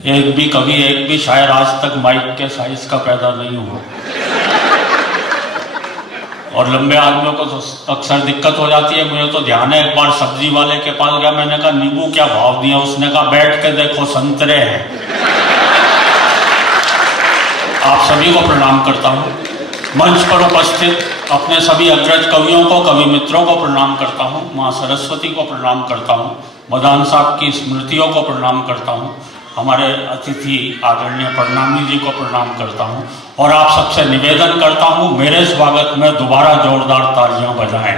एक भी शायर आज तक माइक के साइज का पैदा नहीं हुआ। और लंबे आदमियों को तो अक्सर दिक्कत हो जाती है। मुझे तो ध्यान है, एक बार सब्जी वाले के पास गया, मैंने कहा नींबू क्या भाव दिया? उसने कहा बैठ के देखो संतरे हैं। आप सभी को प्रणाम करता हूँ। मंच पर उपस्थित अपने सभी अग्रज कवियों को, कवि मित्रों को प्रणाम करता हूँ। माँ सरस्वती को प्रणाम करता हूँ। मदान साहब की स्मृतियों को प्रणाम करता हूँ। हमारे अतिथि आदरणीय प्रणामी जी को प्रणाम करता हूँ। और आप सबसे निवेदन करता हूँ, मेरे स्वागत में दोबारा जोरदार तालियां बजाएं।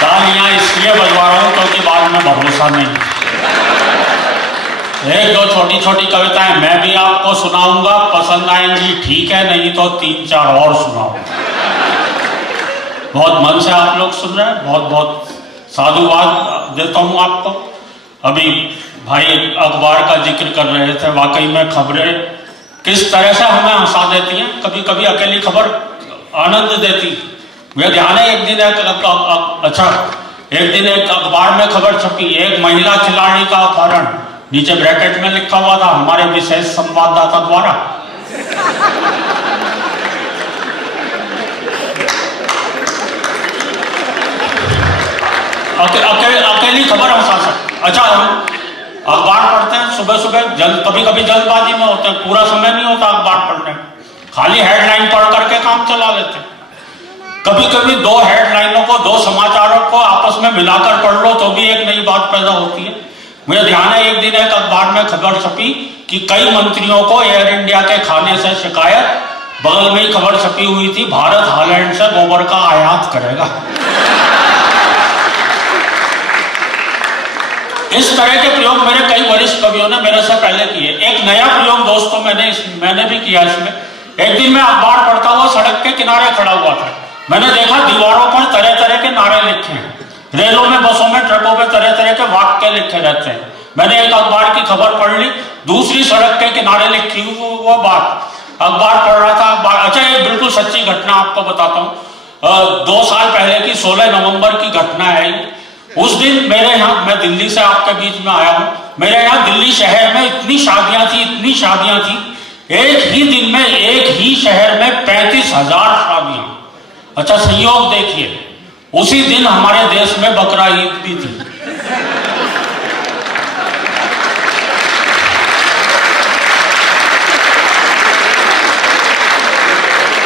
तालियां इसलिए बजवा रहा हूँ क्योंकि बाद में भरोसा नहीं। एक दो छोटी छोटी कविताएं मैं भी आपको सुनाऊंगा, पसंद आएंगी ठीक है, नहीं तो 3-4 और सुनाऊंगा। बहुत मन से आप लोग सुन रहे हैं, बहुत बहुत साधुवाद देता हूं आपको। अभी भाई अखबार का जिक्र कर रहे थे, वाकई में खबरें किस तरह से हमें हंसा देती हैं। कभी कभी अकेली खबर आनंद देती। मुझे ध्यान है, एक दिन एक अखबार में खबर छपी, एक महिला खिलाड़ी का अपहरण। नीचे ब्रैकेट में लिखा हुआ था, हमारे विशेष संवाददाता द्वारा। अकेली खबर हंसा सकती। अच्छा, हम अखबार पढ़ते हैं सुबह सुबह, कभी कभी जल्दबाजी में होते हैं, पूरा समय नहीं होता अखबार पढ़ने, खाली हेडलाइन पढ़ करके काम चला लेते हैं। कभी कभी 2 हेडलाइनों को, 2 समाचारों को आपस में मिलाकर पढ़ लो तो भी एक नई बात पैदा होती है। मुझे ध्यान है, एक दिन एक अखबार में खबर छपी कि कई मंत्रियों को एयर इंडिया के खाने से शिकायत। बगल में ही खबर छपी हुई थी, भारत हालैंड से गोबर का आयात करेगा। इस तरह के प्रयोग मेरे कई वरिष्ठ कवियों ने मेरे से पहले किए। एक नया प्रयोग दोस्तों मैंने भी किया इसमें। एक दिन मैं अखबार पढ़ता हुआ सड़क के किनारे खड़ा हुआ था। मैंने देखा दीवारों पर तरह तरह के नारे लिखे हैं, रेलों में, बसों में, ट्रकों में तरह तरह के वाक्य लिखे रहते हैं। मैंने एक अखबार की खबर पढ़ ली, दूसरी सड़क के किनारे लिखी वो बात। अखबार पढ़ रहा था। अच्छा, एक बिल्कुल सच्ची घटना आपको बताता हूँ। 2 साल पहले की 16 नवंबर की घटना है। उस दिन मेरे यहाँ, मैं दिल्ली से आपके बीच में आया हूँ, मेरे यहाँ दिल्ली शहर में इतनी शादियां थी। एक ही दिन में एक ही शहर में 35,000 शादियां। अच्छा, संयोग देखिए, उसी दिन हमारे देश में बकरा ईद भी थी।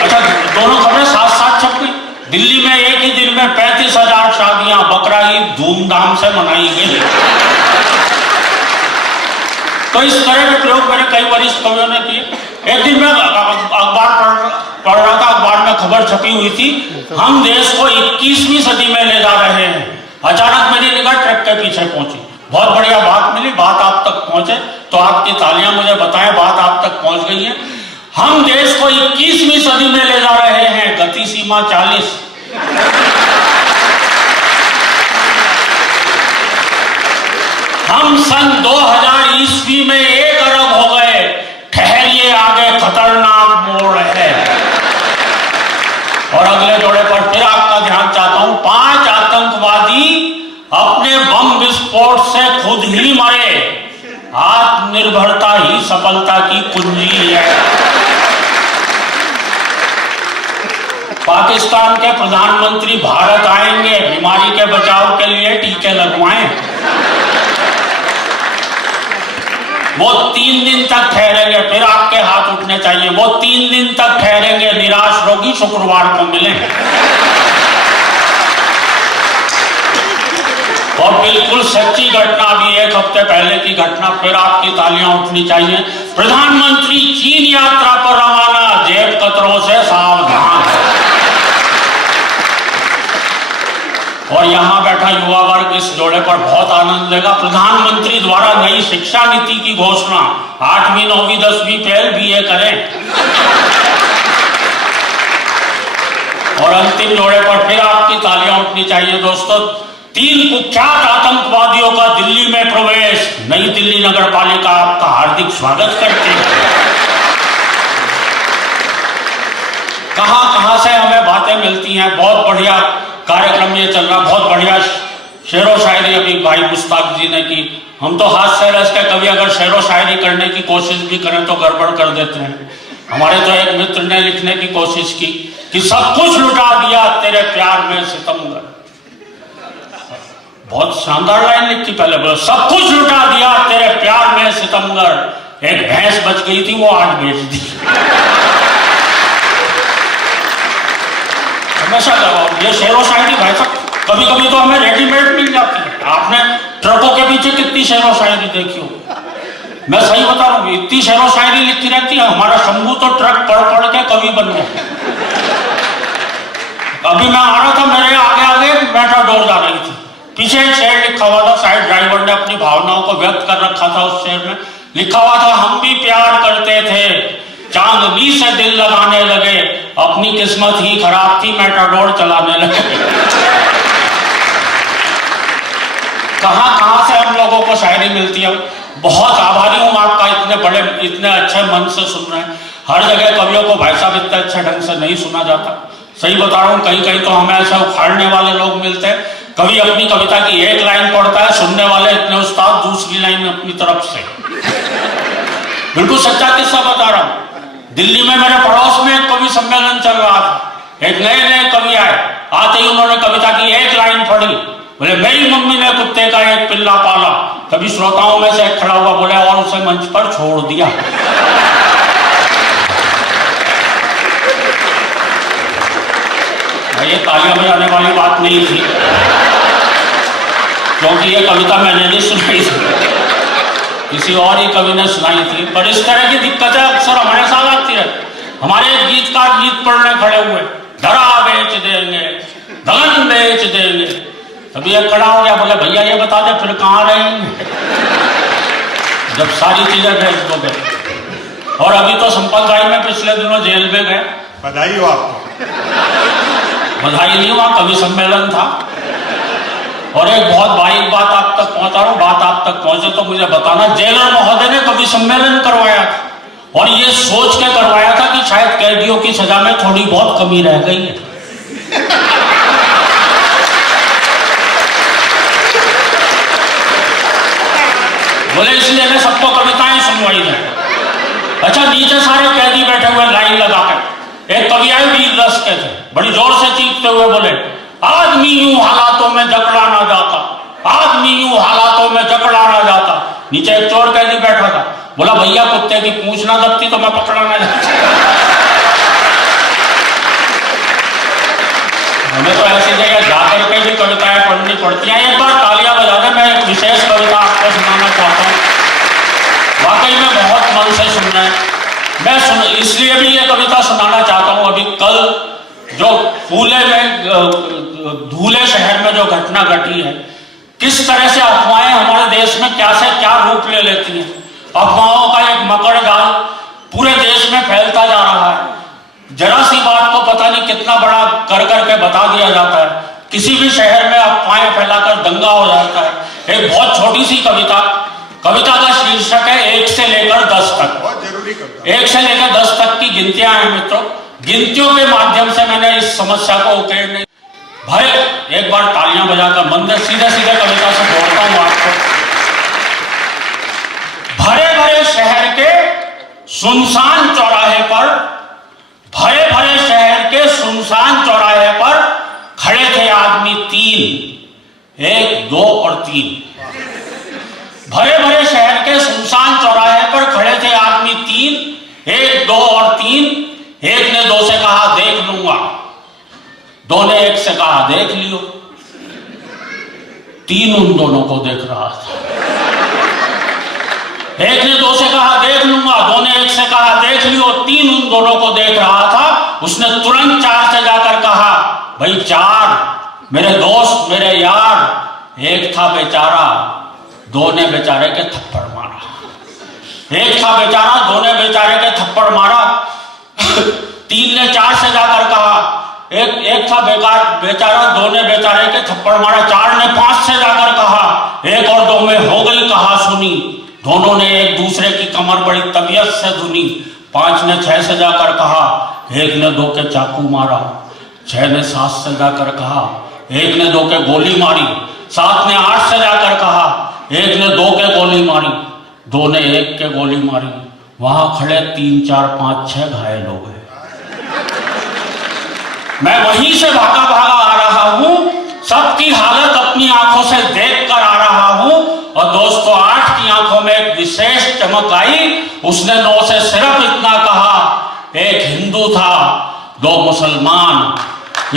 अच्छा, दोनों खबरें साथ साथ छप गई। दिल्ली में एक ही दिन में 35,000 शादियां, बकरा ईद धूमधाम से मनाई गई। तो इस तरह के प्रयोग मेरे कई वरिष्ठ कवियों ने किए। एक दिन मैं अखबार पढ़ रहा था, अखबार में खबर छपी हुई थी, हम देश को 21वीं सदी में ले जा रहे हैं। अचानक मेरी निगाह ट्रक के पीछे पहुंची। बहुत बढ़िया बात मिली, बात आप तक पहुंचे तो आपकी तालियां मुझे बताएं बात आप तक पहुंच गई है। हम देश को 21वीं सदी में ले जा रहे हैं, गति सीमा 40। हम सन 2000 ईस्वी में 1 अरब हो गए, ठहरिए आगे खतरनाक मोड़ है। और अगले जोड़े पर फिर आपका ध्यान चाहता हूं, 5 आतंकवादी अपने बम विस्फोट से खुद ही मरे। आत्मनिर्भरता ही सफलता की कुंजी है। पाकिस्तान के प्रधानमंत्री भारत आएंगे, बीमारी के बचाव के लिए टीके लगवाएं। वो 3 दिन तक ठहरेंगे, फिर आपके हाथ उठने चाहिए। वो 3 दिन तक ठहरेंगे, निराश रोगी शुक्रवार को मिलें। और बिल्कुल सच्ची घटना, अभी 1 हफ्ते पहले की घटना, फिर आपकी तालियां उठनी चाहिए। प्रधानमंत्री चीन यात्रा पर रवाना, जेब कतरों से सावधान। और यहां बैठा युवा वर्ग इस जोड़े पर बहुत आनंद लेगा। प्रधानमंत्री द्वारा नई शिक्षा नीति की घोषणा, 8वीं 9वीं 10वीं फेल BA करें। और अंतिम जोड़े पर फिर आपकी तालियां उठनी चाहिए दोस्तों। 3 कुख्यात आतंकवादियों का दिल्ली में प्रवेश। नई दिल्ली नगर पालिका आपका हार्दिक स्वागत करती है। कहां से हमें बातें मिलती हैं। बहुत बढ़िया कार्यक्रम ये चल रहा, बहुत बढ़िया शेरो शायरी अभी भाई मुश्ताक जी ने की। हम तो हाथ से रस के कभी अगर शेरो शायरी करने की कोशिश भी करें तो गड़बड़ कर देते हैं। हमारे तो एक मित्र ने लिखने की कोशिश की कि सब कुछ लुटा दिया तेरे प्यार में सितमगर। बहुत शानदार लाइन लिखी, पहले बोलो सब कुछ लुटा दिया तेरे प्यार में सितमगर, एक भैंस बच गई थी वो आज बेच दी। हमेशा ये शेरो शायरी भाई साहब कभी कभी तो हमें रेडीमेड मिल जाती है। आपने ट्रकों के पीछे कितनी शेरो शायरी देखी हो, मैं सही बता रहा हूँ, इतनी शेरो शायरी लिखती रहती है। हमारा शंभू तो ट्रक पढ़ पढ़ के कवि बन गया। अभी मैं आ रहा था, मेरे आगे आगे मेटाडोर जा रही थी, पीछे एक शेर लिखा हुआ था, शायद ड्राइवर ने अपनी भावनाओं को व्यक्त कर रखा था। उस शेर में लिखा हुआ था, हम भी प्यार करते थे, चांदनी से दिल लगाने लगे, अपनी किस्मत ही खराब थी, मेटाडोर चलाने लगे। कहां से हम लोगों को शायरी मिलती है। बहुत आभारी हूं आपका, इतने अच्छे मन से सुन रहे हैं। हर जगह कवियों को भाई साहब इतने अच्छे ढंग से नहीं सुना जाता, सही बता रहा हूं। कहीं कहीं तो हमें ऐसे उखाड़ने वाले लोग मिलते हैं। कवि अपनी कविता की एक लाइन पढ़ता है, सुनने वाले इतने उस्ताद दूसरी लाइन अपनी तरफ से। बिल्कुल सच्चा किस्सा बता रहा हूं। दिल्ली में मेरे पड़ोस में एक कवि सम्मेलन चल रहा था। एक नए कवि आए, आते ही उन्होंने कविता की एक लाइन पढ़ी, बोले मेरी मम्मी ने कुत्ते का एक पिल्ला पाला। कभी श्रोताओं में से खड़ा हुआ बोले और उसे मंच पर छोड़ दिया। ये तालियां बजाने वाली बात नहीं थी, क्योंकि ये कविता मैंने नहीं सुनाई थी, किसी और ही कवि ने सुनाई थी। पर इस तरह की दिक्कतें अक्सर हमारे साथ आती है। हमारे गीतकार गीत पढ़ने खड़े हुए, धरा बेच देंगे, धन बेच देंगे। तभी एक खड़ा हो गया, बोले भैया ये बता दे फिर कहाँ रहेंगे जब सारी चीजें भेज दोगे। और अभी तो संपत भाई में पिछले दिनों जेल में गए। बधाई हो आपको। बधाई नहीं हुआ, कवि सम्मेलन था। और एक बहुत बारीक बात आप तक पहुंचा रहा हूं, बात आप तक पहुंचे तो मुझे बताना। जेलर महोदय ने कवि सम्मेलन करवाया था और ये सोच के करवाया था कि शायद कैदियों की सजा में थोड़ी बहुत कमी रह गई है। बोले इसलिए मैं सबको कविताएं सुनवाई जाए। अच्छा, नीचे सारे कैदी बैठे हुए लाइन लगा कर, एक कवि आए वीर रस के थे, बड़ी जोर से चीखते हुए बोले आदमी यूं हालातों में जकड़ा ना जाता, आदमी यूं हालातों में जकड़ा ना जाता। नीचे एक चोर कैदी बैठा था, बोला भैया कुत्ते की पूंछ ना दबती तो मैं पकड़ा ना जाता। हमें तो ऐसी जगह जाकर के भी कविताएं पढ़नी पड़ती हैं। एक बार तालियां बजा दे, मैं एक विशेष कविता आपको सुनाना चाहता हूँ। वाकई में बहुत मन से सुन रहे हैं। मैं इसलिए भी ये कविता सुनाना चाहता हूँ। अभी कल जो धूले शहर में जो घटना घटी है, किस तरह से अफवाहें हमारे देश में क्या से क्या रूप ले लेती हैं। अफवाहों का एक मकड़ जाल पूरे देश में फैलता जा रहा है। जरा सी बात को पता नहीं कितना बड़ा कर करके बता दिया जाता है। किसी भी शहर में अफवाहें फैलाकर दंगा हो जाता है। एक बहुत छोटी सी कविता का शीर्षक है 1 से लेकर 10 तक। बहुत जरूरी कविता। 1 से लेकर 10 तक की गिनतियां हैं मित्रों। गिनतियों के माध्यम से मैंने इस समस्या को उकेरने भाई एक बार तालियां बजाकर मन सीधे सीधे कविता से जोड़ता हूं आपको। भरे भरे शहर के सुनसान चौराहे पर, भरे भरे शहर के सुनसान चौराहे पर खड़े थे आदमी 3, 1, 2 और 3। भरे भरे शहर के सुनसान चौराहे पर खड़े थे आदमी 3, 1, 2 और 3। एक ने 2 से कहा देख लूंगा, 2 ने 1 से कहा देख लियो। 3 उन दोनों को देख रहा था। 1 ने 2 से कहा देख लूंगा, 2 ने 1 से कहा देख लियो। 3 उन दोनों को देख रहा था। उसने तुरंत 4 से जाकर कहा भाई 4 मेरे दोस्त मेरे यार। 1 था बेचारा, 2 ने बेचारे के थप्पड़ मारा। 1 था बेचारा, 2 ने बेचारे के थप्पड़ मारा। 3 ने 4 से जाकर कहा एक था बेचारा, 2 ने बेचारे के थप्पड़ मारा। 4 ने 5 से जाकर कहा 1 और 2 में हो गई कहा सुनी। दोनों ने एक दूसरे की कमर बड़ी तबीयत से धुनी। 5 ने 6 से जाकर कहा 1 ने 2 के चाकू मारा। 6 ने 7 से जाकर कहा 1 ने 2 के गोली मारी। सात ने 8 से जाकर कहा, एक ने 2 के गोली मारी, 2 ने 1 के गोली मारी, वहां खड़े 3, 4, 5, 6 घायल हो गए। मैं वहीं से भागा भागा आ रहा हूं, सबकी हालत अपनी आंखों से देखकर आ रहा हूं, और दोस्तों 8 की आंखों में एक विशेष चमक आई। उसने 9 से सिर्फ इतना कहा, एक हिंदू था, 2 मुसलमान।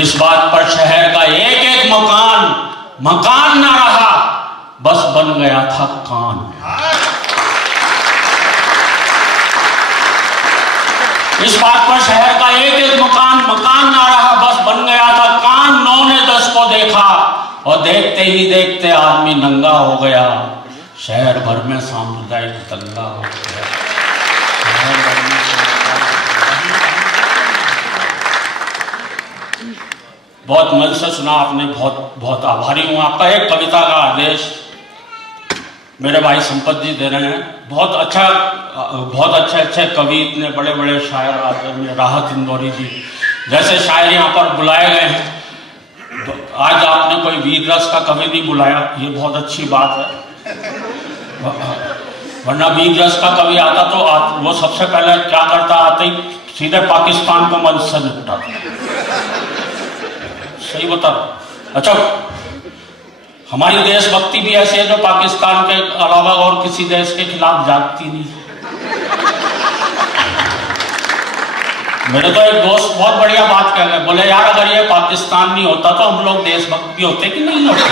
इस बात पर शहर का एक एक मकान ना रहा, बस बन गया था कान। इस बात पर शहर का एक एक मकान ना रहा, बस बन गया था कान। 9 ने 10 को देखा, और देखते ही देखते आदमी नंगा हो गया। शहर भर में सामुदायिक दंगा हो गया। बहुत मन से सुना आपने, बहुत बहुत आभारी हूं आपका। एक कविता का आदेश मेरे भाई संपत जी दे रहे हैं। बहुत अच्छे कवि, इतने बड़े बड़े शायर, आदरणीय राहत इंदौरी जी जैसे शायर यहाँ पर बुलाए गए हैं। आज आपने कोई वीर रस का कवि नहीं बुलाया, ये बहुत अच्छी बात है। वरना वीर रस का कवि आता तो वो सबसे पहले क्या करता, आते ही सीधे पाकिस्तान को मंच से निपटाता। सही बता। अच्छा, हमारी देशभक्ति भी ऐसी है जो पाकिस्तान के अलावा और किसी देश के खिलाफ जागती नहीं। मेरे तो एक दोस्त बहुत बढ़िया बात कह रहे, बोले यार अगर ये पाकिस्तान नहीं होता तो हम लोग देशभक्त भी होते कि नहीं होते।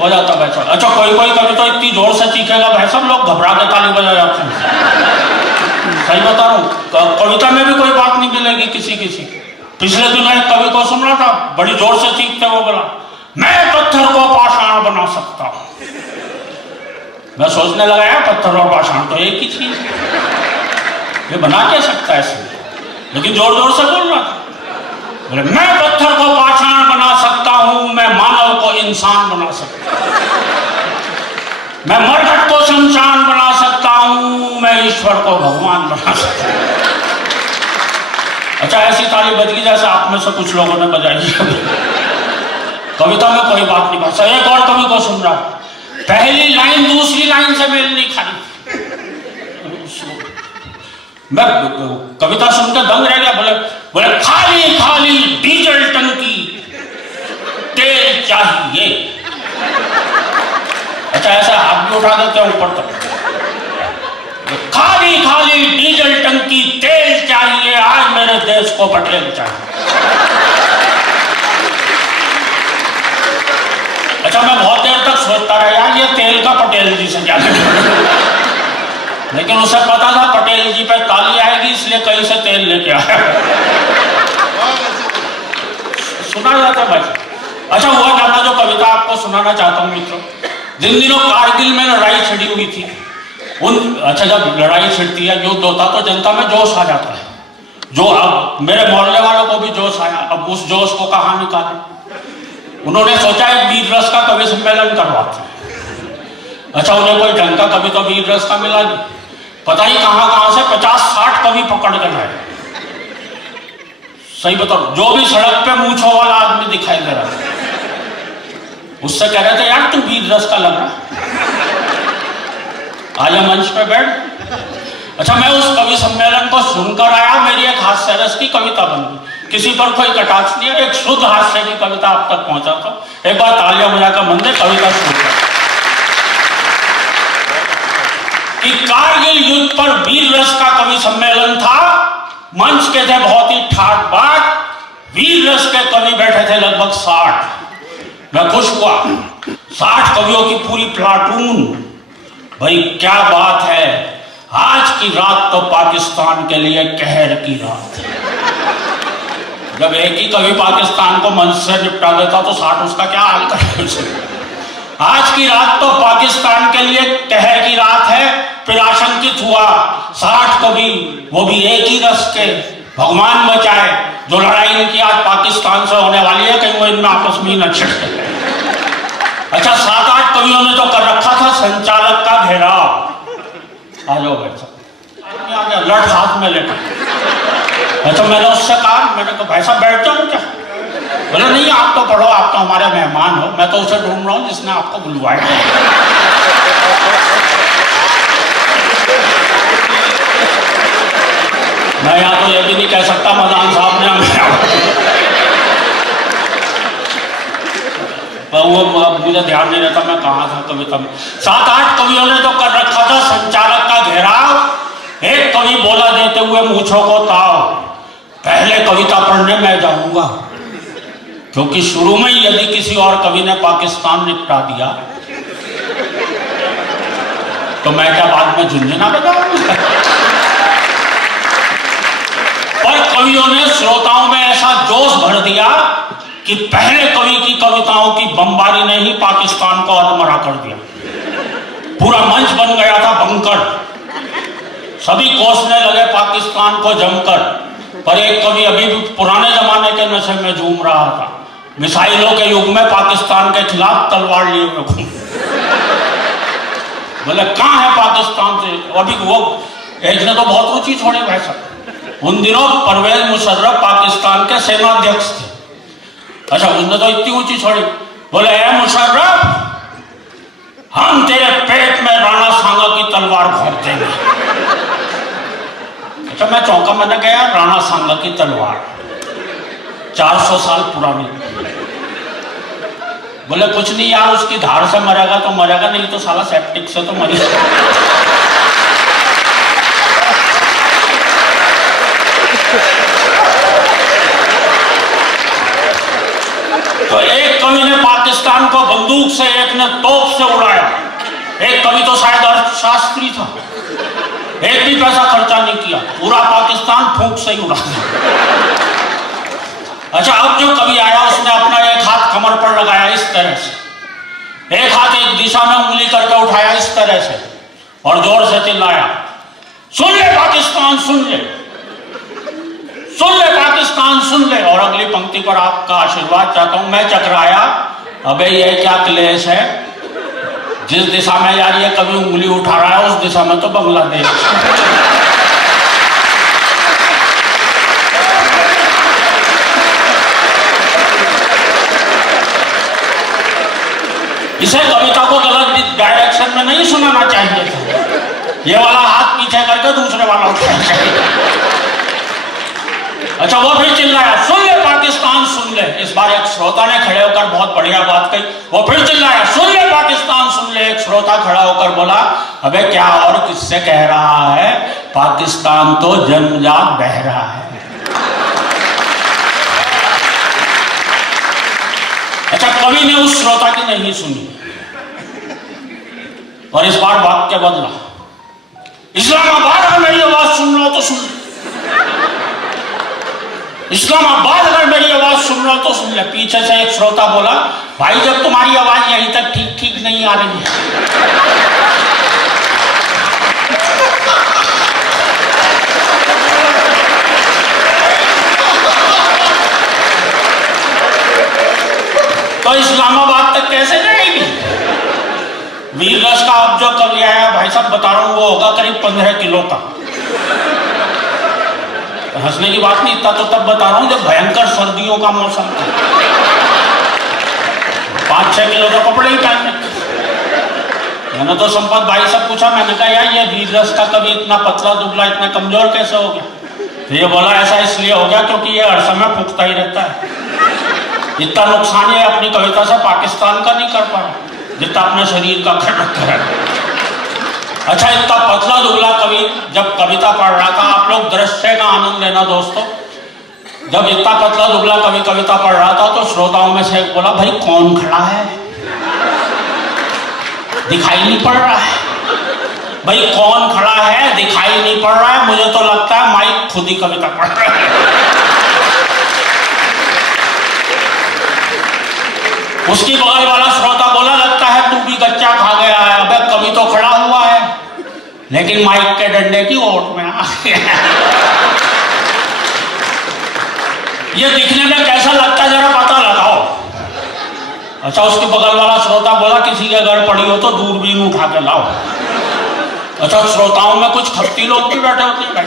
हो जाता भाई साहब। अच्छा, कोई कभी तो इतनी जोर से चीखेगा भाई सब लोग घबरा के ताली बजा जाते हैं। सही बता रहा हूँ, कविता में भी कोई बात नहीं मिलेगी किसी। पिछले दिन एक कवि को सुन रहा था, बड़ी जोर से चीखते हुए बोला, मैं पत्थर को पाषाण बना सकता हूं। मैं सोचने लगा यार, पत्थर और पाषाण तो एक ही चीज, ये बना क्या सकता है ऐसे, लेकिन जोर जोर से बोल रहा था। बोले मैं पत्थर को पाषाण बना सकता हूं, मैं मानव को इंसान बना सकता हूं, मैं मरघट को शमशान बना सकता हूं, मैं ईश्वर को भगवान बना सकता हूं। अच्छा, ऐसी ताली बज गई जैसे आप में से कुछ लोगों ने बजाई। कविता में कोई बात नहीं बचा। एक और कवि को सुन रहा, पहली लाइन दूसरी लाइन से मेल नहीं खाई। मैं कविता सुनकर दंग रह गया। बोले खाली खाली डीजल टंकी, तेल चाहिए। अच्छा, ऐसा हाथ भी उठा देते हैं ऊपर तक। खाली खाली डीजल टंकी, तेल चाहिए, आज मेरे देश को पटेल चाहिए। अच्छा, मैं बहुत देर तक सोचता रहा यार ये तेल का पटेल जी से क्या लेकिन उसे पता था पटेल जी पे ताली आएगी, इसलिए कहीं से तेल लेके आया। सुना जाता भाई। अच्छा, हुआ क्या, मैं जो कविता आपको सुनाना चाहता हूँ मित्रों, जिन दिनों कारगिल में लड़ाई छिड़ी हुई थी, अच्छा जब लड़ाई छिड़ती है, युद्ध होता तो जनता में जोश आ जाता है। जो अब मेरे मोहल्ले वालों को भी जोश आया, अब उस जोश को कहाँ निकालें। उन्होंने सोचा एक वीर रस का कवि सम्मेलन करवाते हैं। अच्छा, उन्हें कोई ढंग का कवि तो वीर रस का मिला नहीं, पता ही कहां से 50-60 कवि पकड़ कर लाए। सही बताओ, जो भी सड़क पे मूंछों वाला आदमी दिखाई दे रहा था, उससे कह रहे थे यार तू वीर रस का लग रहा, आजा मंच पे बैठ। अच्छा, मैं उस कवि सम्मेलन को सुनकर आया, मेरी एक हास्य रस की कविता बन गई। किसी पर कोई कटाक्ष नहीं है, एक शुद्ध हास्य की कविता आप तक पहुंचाता हूं। एक बार तालियां बजाकर मंदिर कविता शुरू कर कि कारगिल युद्ध पर वीर रस का कवि सम्मेलन था। मंच के थे बहुत ही ठाट बाट, वीर रस के कवि बैठे थे लगभग 60। मैं खुश हुआ, 60 कवियों की पूरी प्लाटून। भाई क्या बात है, आज की रात तो पाकिस्तान के लिए कहर की रात है। जब एक ही कवि पाकिस्तान को मंच से निपटा देता तो 60 उसका क्या हाल करे। आज की रात तो पाकिस्तान के लिए कहर की रात है। फिर आशंकित हुआ 60 कवि, वो भी एक ही रस के, भगवान बचाए जो लड़ाई इनकी आज पाकिस्तान से होने वाली है, कहीं वो इनमें आपस में ही न छिड़के। अच्छा, 7-8 कवियों ने तो कर रखा था संचालक का घेराव। आ जाओ भाई साहब, लठ हाथ में लेकर अच्छा मैंने उससे कहा, मैंने कहा भाई साहब बैठ जाऊं क्या? बोले नहीं आप तो पढ़ो, आप तो हमारे मेहमान हो, मैं तो उसे ढूंढ रहा हूँ जिसने आपको बुलवाया। मैं यहाँ तो ये भी नहीं कह सकता मदान साहब ने हमें, वो मुझे ध्यान नहीं रहता मैं कहाँ था कविता में। 7-8 कवियों ने तो कर रखा था संचालक का घेराव। एक कवि बोला देते हुए मूंछों को ताव, पहले कविता पढ़ने मैं जाऊंगा, क्योंकि शुरू में ही यदि किसी और कवि ने पाकिस्तान निपटा दिया तो मैं क्या बाद में झुंझुना लगाऊंगा। पर कवियों ने श्रोताओं में ऐसा जोश भर दिया कि पहले कवि की कविताओं की बमबारी ने ही पाकिस्तान को अधमरा कर दिया। पूरा मंच बन गया था बंकर, सभी कोसने लगे पाकिस्तान को जमकर। पर एक कवि अभी भी पुराने जमाने के नशे में झूम रहा था, मिसाइलों के युग में पाकिस्तान के खिलाफ तलवार लिए हुए घूम। बोले कहाँ है पाकिस्तान से? अभी वो एक ने तो बहुत ऊंची छोड़ी भाई साहब। उन दिनों परवेज मुशर्रफ पाकिस्तान के सेनाध्यक्ष थे। अच्छा उसने तो इतनी ऊंची छोड़ी, बोले ए मुशर्रफ, हम तेरे पेट में राणा सांगा की तलवार घोंप देंगे। अच्छा मैं चौंका, मैंने कहा राणा सांगा की तलवार 400 साल पुरानी। बोले कुछ नहीं यार, उसकी धार से मरेगा तो मरेगा, नहीं तो साला सेप्टिक से तो मरेगा। तो एक कवि ने पाकिस्तान को बंदूक से, एक ने तोप से उड़ाया। एक कवि तो शायद अर्थशास्त्री था, एक भी पैसा खर्चा नहीं किया, पूरा पाकिस्तान फूंक से ही उड़ा दिया। अच्छा अब जो कवि आया उसने अपना एक हाथ कमर पर लगाया इस तरह से, एक हाथ एक दिशा में उंगली करके उठाया इस तरह से और जोर से चिल्लाया, सुन ले पाकिस्तान सुन ले, सुन ले पाकिस्तान सुन ले। और अगली पंक्ति पर आपका आशीर्वाद चाहता हूं। मैं चकराया, अबे ये क्या क्लेश है, जिस दिशा में यार ये कभी उंगली उठा रहा है उस दिशा में तो बांग्लादेश। इसे कविता को गलत डायरेक्शन में नहीं सुनाना चाहिए था, ये वाला हाथ पीछे करके दूसरे वाला उठाना चाहिए। अच्छा वो फिर चिल्लाया, सुन ले पाकिस्तान सुन ले। इस बार एक श्रोता ने खड़े होकर बहुत बढ़िया बात कही, वो फिर चिल्लाया, सुन ले पाकिस्तान सुन ले। एक श्रोता खड़ा होकर बोला, अबे क्या और किससे कह रहा है, पाकिस्तान तो जन्मजात बह रहा है। अच्छा कवि ने उस श्रोता की नहीं सुनी और इस बार वाक्य बदला, इस्लामाबाद अगर मेरी आवाज सुन लो तो सुन, इस्लामाबाद अगर मेरी आवाज सुन लो तो सुन ले। पीछे से एक श्रोता बोला, भाई जब तुम्हारी आवाज यहीं तक ठीक ठीक नहीं आ रही है तो इस्लामाबाद तक कैसे जाएगी? वीर रस का अब जो कवि आया भाई साहब बता रहा हूं, वो होगा करीब 15 किलो का। हंसने की बात नहीं, इतना तो तब बता रहा हूं जब भयंकर सर्दियों का मौसम था, 5-6 किलो का कपड़े ही पहनने। मैंने तो संपत भाई से पूछा, मैंने कहा यार ये वीर रस का कवि इतना पतला दुबला इतना कमजोर कैसे हो गया? तो ये बोला ऐसा इसलिए हो गया क्योंकि ये हर समय फूकता ही रहता है। इतना नुकसान ये अपनी कविता से पाकिस्तान का नहीं कर पा रहा जितना अपने शरीर का कर रखा है। अच्छा इतना पतला दुबला कवि जब कविता पढ़ रहा था, आप लोग दृश्य का आनंद लेना दोस्तों, जब इतना पतला दुबला कवि कविता पढ़ रहा था तो श्रोताओं में से एक बोला, भाई कौन खड़ा है, दिखाई नहीं पड़ रहा है। भाई कौन खड़ा है, दिखाई नहीं पड़ रहा है, मुझे तो लगता है माइक खुद ही कविता पढ़ रहा है। उसकी बगल वाला श्रोता बोला, लगता है तू भी गच्चा खा गया है, अबे कवि तो खड़ा हुआ है लेकिन माइक के डंडे की ओट में आ गया। ये दिखने में कैसा लगता है जरा पता लगाओ। अच्छा उसके बगल वाला श्रोता बोला, किसी के घर पड़ी हो तो दूरबीन उठा के लाओ। अच्छा श्रोताओं में कुछ खप्ती लोग भी बैठे होते हैं,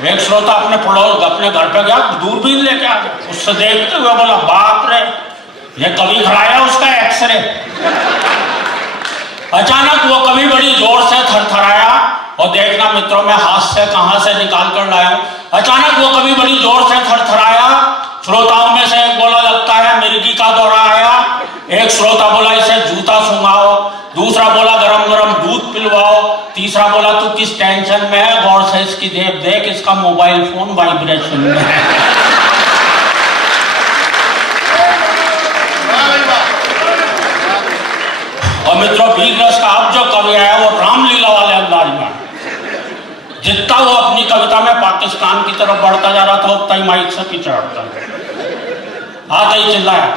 एक श्रोता अपने पड़ोस अपने घर पे गया, दूरबीन लेके आ गया, उससे देखते हुए बोला बाप रे ये कवि खड़ा है, उसका एक्सरे। अचानक वो कवि बड़ी जोर से थरथराया, और देखना मित्रों मैं हाथ से कहां से निकाल कर लाया हूं। अचानक वो कवि बड़ी जोर से थरथराया, श्रोताओं में से एक बोला लगता है मिर्गी का दौरा आया, एक श्रोता बोला इसे जूता सुंघाओ, दूसरा बोला गरम गरम दूध पिलवाओ, तीसरा बोला तू किस टेंशन में है, गौर से इसकी देख इसका मोबाइल फोन वाइब्रेशन में है। और मित्रों वीर रस का अब जो कवि आया वो रामलीला वाले अंदाज में, जितना वो अपनी कविता में पाकिस्तान की तरफ बढ़ता जा रहा था उतना ही माइक से पीछे हटता आते ही चिल्लाया,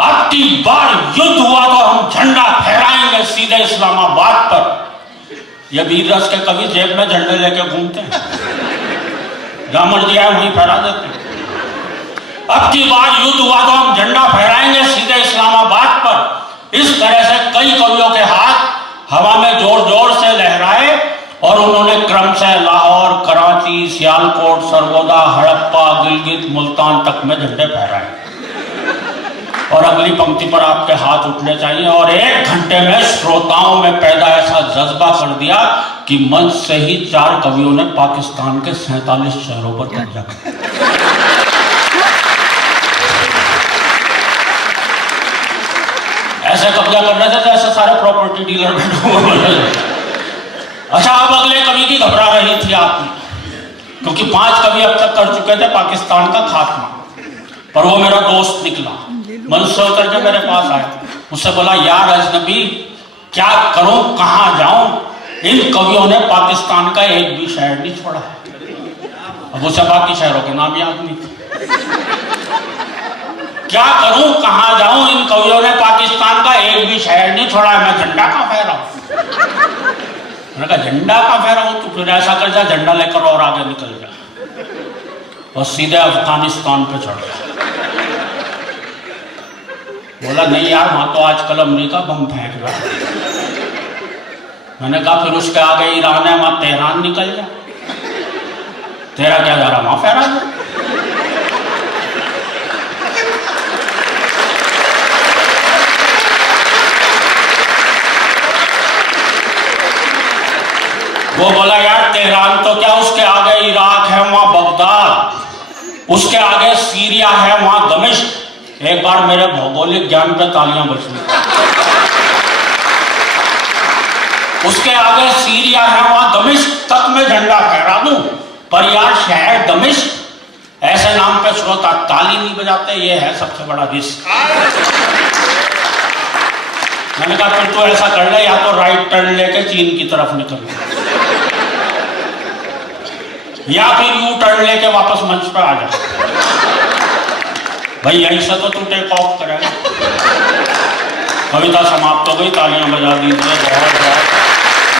अब की बार युद्ध हुआ तो हम झंडा फहराएंगे सीधे इस्लामाबाद पर। ये वीर रस के कवि जेब में झंडे लेके घूमते हैं, जहां मर्जी आए वहीं फहरा देते हैं। अब की बार युद्ध हुआ तो हम झंडा फहराएंगे सीधे इस्लामाबाद पर। इस तरह से कई कवियों के हाथ हवा में जोर जोर से लहराए और उन्होंने क्रम से लाहौर, कराची, सियालकोट, सरगोदा, हड़प्पा, गिलगित, मुल्तान तक में झंडे फहराए। और अगली पंक्ति पर आपके हाथ उठने चाहिए। और 1 घंटे में श्रोताओं में पैदा ऐसा जज्बा कर दिया कि मंच से ही 4 कवियों ने पाकिस्तान के 47 शहरों पर कब्जा किया। ऐसे कब्जा करने से जैसे सारे प्रॉपर्टी डीलर बैठे। अच्छा अब अगले कवि की घबरा रही थी आपने, क्योंकि 5 कवि अब तक कर चुके थे पाकिस्तान का खात्मा, पर वो मेरा दोस्त निकला, मन से उतर के मेरे पास आया, मुझसे बोला यार अजनबी क्या करूं कहां जाऊं, इन कवियों ने पाकिस्तान का एक भी शहर नहीं छोड़ा है। अब उसे बाकी शहरों के नाम याद नहीं थे। क्या करूं कहां जाऊं, इन कवियों ने पाकिस्तान का एक भी शहर नहीं छोड़ा है, मैं झंडा कहां फहराऊं। मैंने कहा झंडा कहां फहराऊं, तू फिर ऐसा कर जा झंडा लेकर और आगे निकल जा और सीधे अफगानिस्तान पे चढ़ जा। बोला नहीं यार वहां तो आजकल अमेरिका बम फेंक रहा है। मैंने कहा फिर उसके आगे ईरान है, वहां तेहरान निकल जा, तेरा क्या जा रहा वहां फहरा जा। वो बोला यार तेहरान तो क्या, उसके आगे इराक है, वहां बगदाद, उसके आगे सीरिया है, वहां दमिश्क। एक बार मेरे भौगोलिक ज्ञान पे तालियां बजी। उसके आगे सीरिया है, वहां दमिश्क तक में झंडा फहरा दूं, पर यार शहर दमिश्क ऐसे नाम पे श्रोता ताली नहीं बजाते, ये है सबसे बड़ा रिस्क। मैंने कहा फिर तो ऐसा कर ले, या तो राइट टर्न लेके चीन की तरफ निकल या फिर यू टर्न लेके वापस मंच पर आ जा। भाई यहीं से तो तू टेक ऑफ करेगा। कविता समाप्त हो गई, तालियां बजा दीजिए बहुत बहुत।